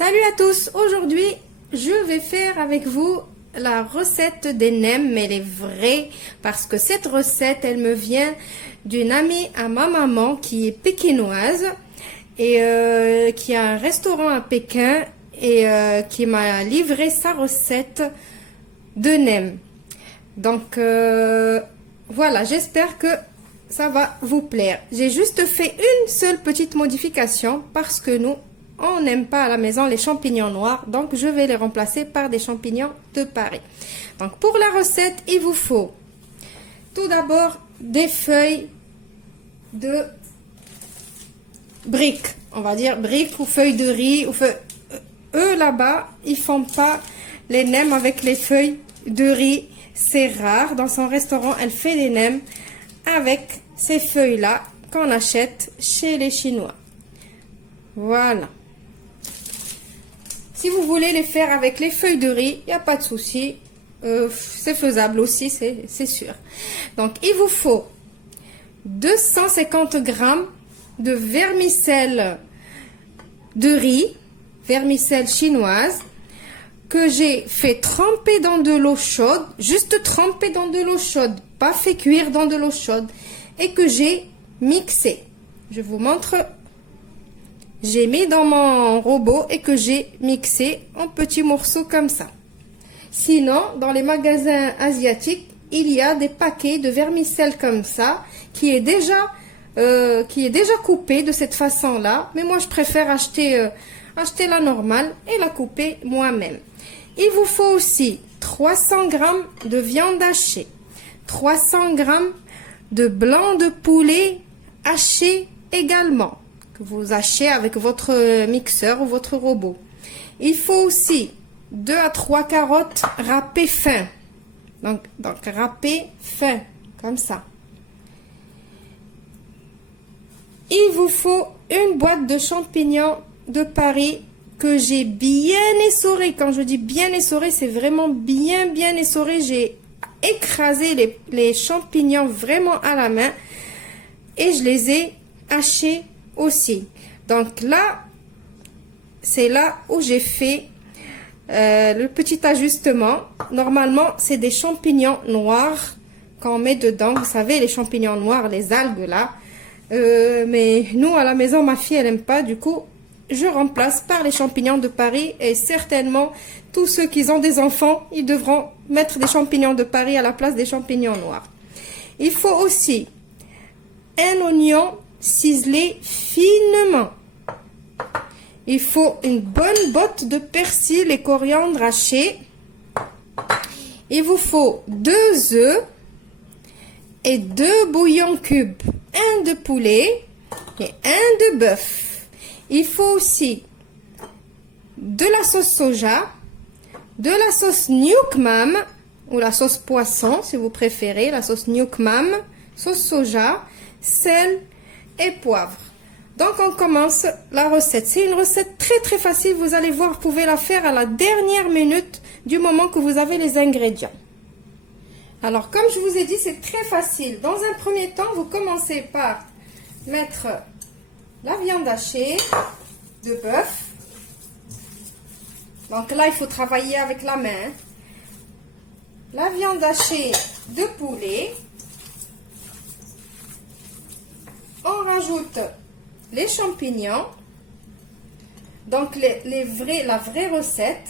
Salut à tous, aujourd'hui je vais faire avec vous la recette des nems, mais les vrais, parce que cette recette elle me vient d'une amie à ma maman qui est pékinoise et qui a un restaurant à Pékin et qui m'a livré sa recette de nems. Donc voilà, j'espère que ça va vous plaire. J'ai juste fait une seule petite modification parce que nous on n'aime pas à la maison les champignons noirs, donc je vais les remplacer par des champignons de Paris. Donc pour la recette, il vous faut tout d'abord des feuilles de briques, on va dire briques ou feuilles de riz. Eux là-bas, ils font pas les nems avec les feuilles de riz, c'est rare. Dans son restaurant, elle fait des nems avec ces feuilles-là qu'on achète chez les Chinois. Voilà. Si vous voulez les faire avec les feuilles de riz, il n'y a pas de souci. C'est faisable aussi, c'est sûr. Donc, il vous faut 250 grammes de vermicelle de riz, vermicelle chinoise, que j'ai fait tremper dans de l'eau chaude, juste tremper dans de l'eau chaude, pas fait cuire dans de l'eau chaude, et que j'ai mixé. Je vous montre. J'ai mis dans mon robot et que j'ai mixé en petits morceaux comme ça. Sinon, dans les magasins asiatiques, il y a des paquets de vermicelle comme ça qui est déjà coupé de cette façon-là. Mais moi, je préfère acheter la normale et la couper moi-même. Il vous faut aussi 300 grammes de viande hachée, 300 grammes de blanc de poulet haché également. Vous hachez avec votre mixeur ou votre robot. Il faut aussi 2 à 3 carottes râpées fin. Donc râpées fin, comme ça. Il vous faut une boîte de champignons de Paris que j'ai bien essoré. Quand je dis bien essoré, c'est vraiment bien essoré. J'ai écrasé les champignons vraiment à la main et je les ai hachés aussi. Donc là, c'est là où j'ai fait le petit ajustement. Normalement, c'est des champignons noirs qu'on met dedans. Vous savez, les champignons noirs, les algues là. Mais nous, à la maison, ma fille, elle n'aime pas. Du coup, je remplace par les champignons de Paris. Et certainement, tous ceux qui ont des enfants, ils devront mettre des champignons de Paris à la place des champignons noirs. Il faut aussi un oignon ciselé finement. Il faut une bonne botte de persil et coriandre haché. Il vous faut 2 œufs et 2 bouillons cubes, un de poulet et un de bœuf. Il faut aussi de la sauce soja, de la sauce Nuoc Mam ou la sauce poisson si vous préférez, la sauce Nuoc Mam, sauce soja, sel et poivre. Donc on commence la recette. C'est une recette très facile, vous allez voir, vous pouvez la faire à la dernière minute du moment que vous avez les ingrédients. Alors comme je vous ai dit, c'est très facile. Dans un premier temps, vous commencez par mettre la viande hachée de bœuf. Donc là, il faut travailler avec la main. La viande hachée de poulet. On rajoute les champignons. Donc la vraie recette,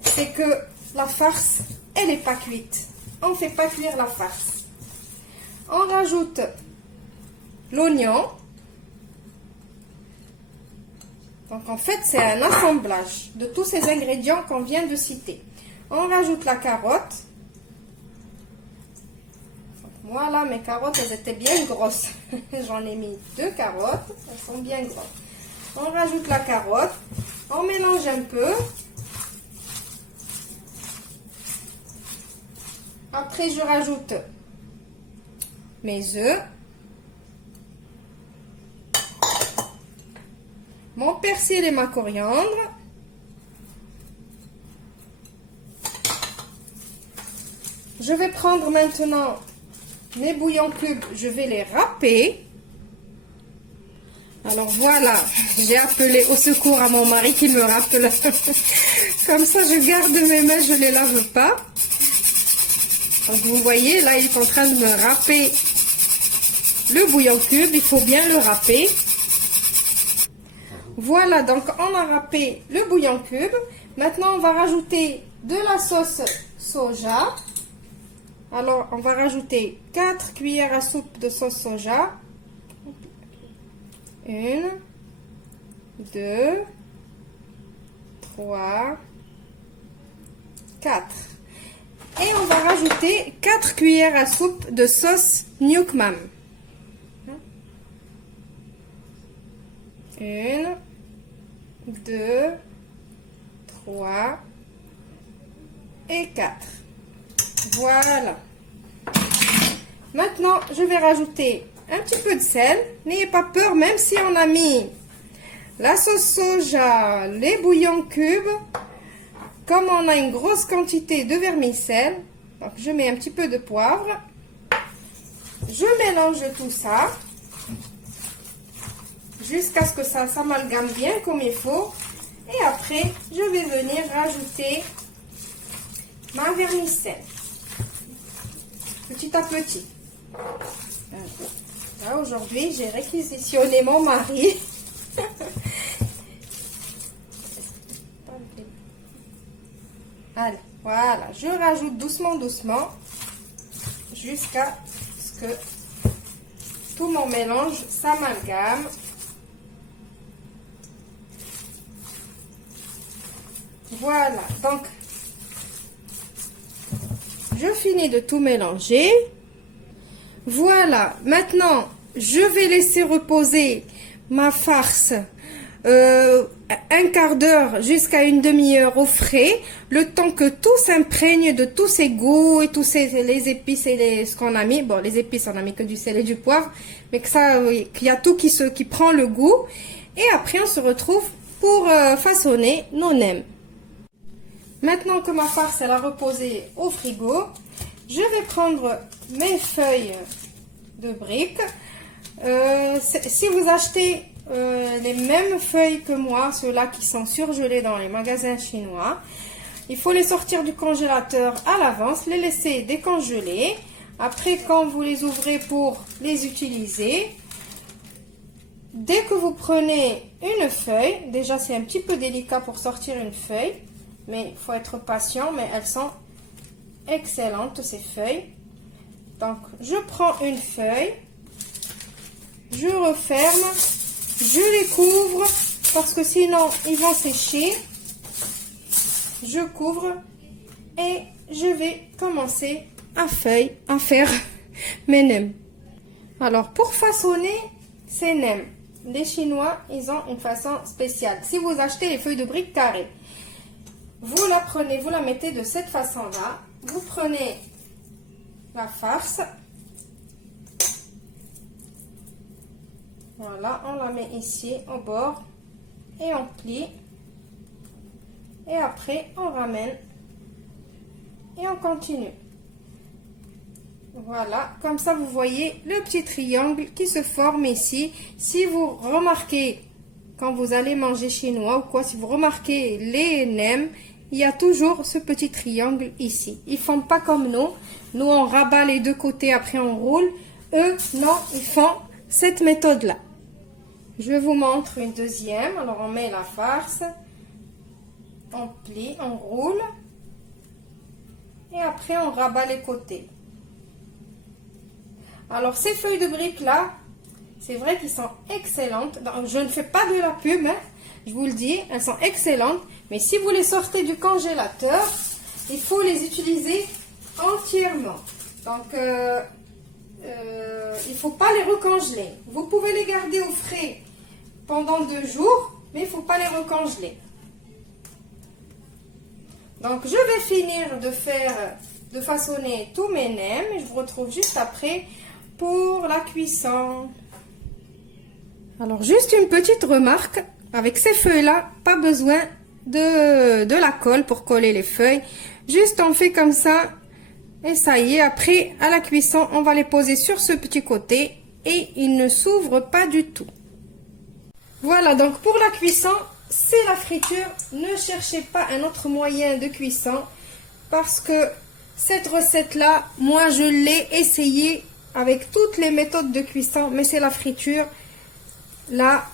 c'est que la farce, elle n'est pas cuite. On ne fait pas cuire la farce. On rajoute l'oignon. Donc en fait, c'est un assemblage de tous ces ingrédients qu'on vient de citer. On rajoute la carotte. Voilà, mes carottes, elles étaient bien grosses. J'en ai mis 2 carottes, elles sont bien grosses. On rajoute la carotte, on mélange un peu. Après, je rajoute mes œufs, mon persil et ma coriandre. Je vais prendre maintenant mes bouillons cubes, je vais les râper. Alors voilà, j'ai appelé au secours à mon mari qui me rappelle. Comme ça, je garde mes mains, je ne les lave pas. Donc vous voyez, là, il est en train de me râper le bouillon cube. Il faut bien le râper. Voilà, donc on a râpé le bouillon cube. Maintenant, on va rajouter de la sauce soja. Alors, on va rajouter 4 cuillères à soupe de sauce soja. 1, 2, 3, 4. Et on va rajouter 4 cuillères à soupe de sauce Nuke-Mam. 1, 2, 3 et 4. Voilà. Maintenant, je vais rajouter un petit peu de sel. N'ayez pas peur, même si on a mis la sauce soja, les bouillons cubes, comme on a une grosse quantité de vermicelle, donc je mets un petit peu de poivre. Je mélange tout ça jusqu'à ce que ça s'amalgame bien comme il faut. Et après, je vais venir rajouter ma vermicelle, petit à petit. Là, aujourd'hui, j'ai réquisitionné mon mari. Allez, voilà, je rajoute doucement, doucement, jusqu'à ce que tout mon mélange s'amalgame. Voilà, donc, je finis de tout mélanger. Voilà, maintenant, je vais laisser reposer ma farce un quart d'heure jusqu'à une demi-heure au frais, le temps que tout s'imprègne de tous ces goûts et tous les épices et ce qu'on a mis. Bon, les épices, on a mis que du sel et du poivre, mais que ça, qu'il y a tout qui prend le goût. Et après, on se retrouve pour façonner nos nems. Maintenant que ma farce elle a reposé au frigo, je vais prendre mes feuilles de briques. Si vous achetez les mêmes feuilles que moi, ceux-là qui sont surgelés dans les magasins chinois, il faut les sortir du congélateur à l'avance, les laisser décongeler. Après, quand vous les ouvrez pour les utiliser, dès que vous prenez une feuille, déjà c'est un petit peu délicat pour sortir une feuille, mais il faut être patient, mais elles sont excellentes ces feuilles. Donc je prends une feuille, je referme, je les couvre parce que sinon ils vont sécher. Je couvre et je vais commencer à faire mes nems. Alors pour façonner ces nems, les Chinois ils ont une façon spéciale. Si vous achetez les feuilles de briques carrées, vous la prenez, vous la mettez de cette façon-là. Vous prenez la farce. Voilà, on la met ici au bord et on plie. Et après, on ramène et on continue. Voilà, comme ça vous voyez le petit triangle qui se forme ici. Si vous remarquez, quand vous allez manger chinois ou quoi, si vous remarquez les nems, il y a toujours ce petit triangle ici. Ils font pas comme nous. Nous, on rabat les deux côtés, après on roule. Eux, non, ils font cette méthode-là. Je vous montre une deuxième. Alors, on met la farce. On plie, on roule. Et après, on rabat les côtés. Alors, ces feuilles de briques-là, c'est vrai qu'ils sont excellentes. Donc, je ne fais pas de la pub, hein. Je vous le dis, elles sont excellentes. Mais si vous les sortez du congélateur, il faut les utiliser entièrement. Donc, il ne faut pas les recongeler. Vous pouvez les garder au frais pendant 2 jours, mais il ne faut pas les recongeler. Donc, je vais finir de façonner tous mes nems. Et je vous retrouve juste après pour la cuisson. Alors, juste une petite remarque. Avec ces feuilles-là, pas besoin de la colle pour coller les feuilles. Juste, on fait comme ça. Et ça y est, après, à la cuisson, on va les poser sur ce petit côté. Et ils ne s'ouvrent pas du tout. Voilà, donc pour la cuisson, c'est la friture. Ne cherchez pas un autre moyen de cuisson parce que cette recette-là, moi je l'ai essayée avec toutes les méthodes de cuisson, mais c'est la friture la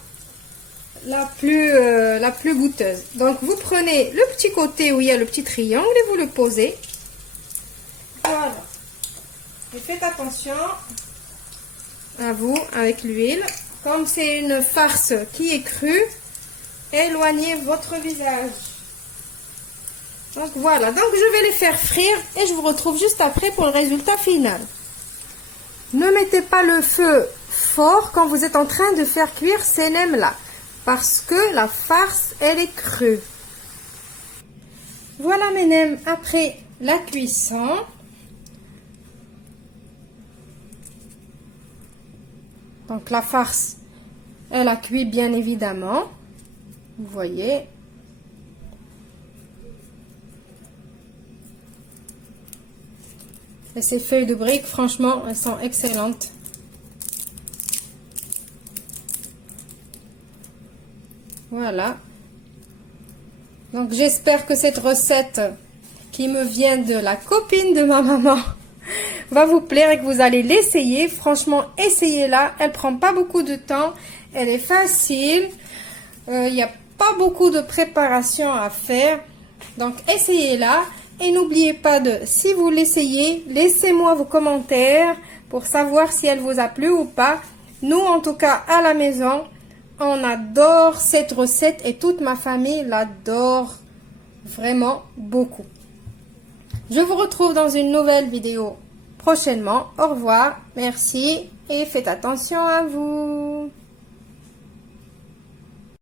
plus goûteuse. Donc vous prenez le petit côté où il y a le petit triangle et vous le posez. Voilà. Et faites attention à vous avec l'huile. Comme c'est une farce qui est crue, éloignez votre visage. Donc voilà, donc je vais les faire frire et je vous retrouve juste après pour le résultat final. Ne mettez pas le feu fort quand vous êtes en train de faire cuire ces nems-là, parce que la farce, elle est crue. Voilà mes nems après la cuisson. Donc la farce, elle a cuit bien évidemment. Vous voyez. Et ces feuilles de briques, franchement, elles sont excellentes. Voilà. Donc j'espère que cette recette qui me vient de la copine de ma maman va vous plaire et que vous allez l'essayer. Franchement, essayez-la. Elle prend pas beaucoup de temps. Elle est facile. Il n'y a pas beaucoup de préparation à faire. Donc essayez-la. Et n'oubliez pas de, si vous l'essayez, laissez-moi vos commentaires pour savoir si elle vous a plu ou pas. Nous, en tout cas, à la maison, on adore cette recette et toute ma famille l'adore vraiment beaucoup. Je vous retrouve dans une nouvelle vidéo prochainement. Au revoir, merci et faites attention à vous.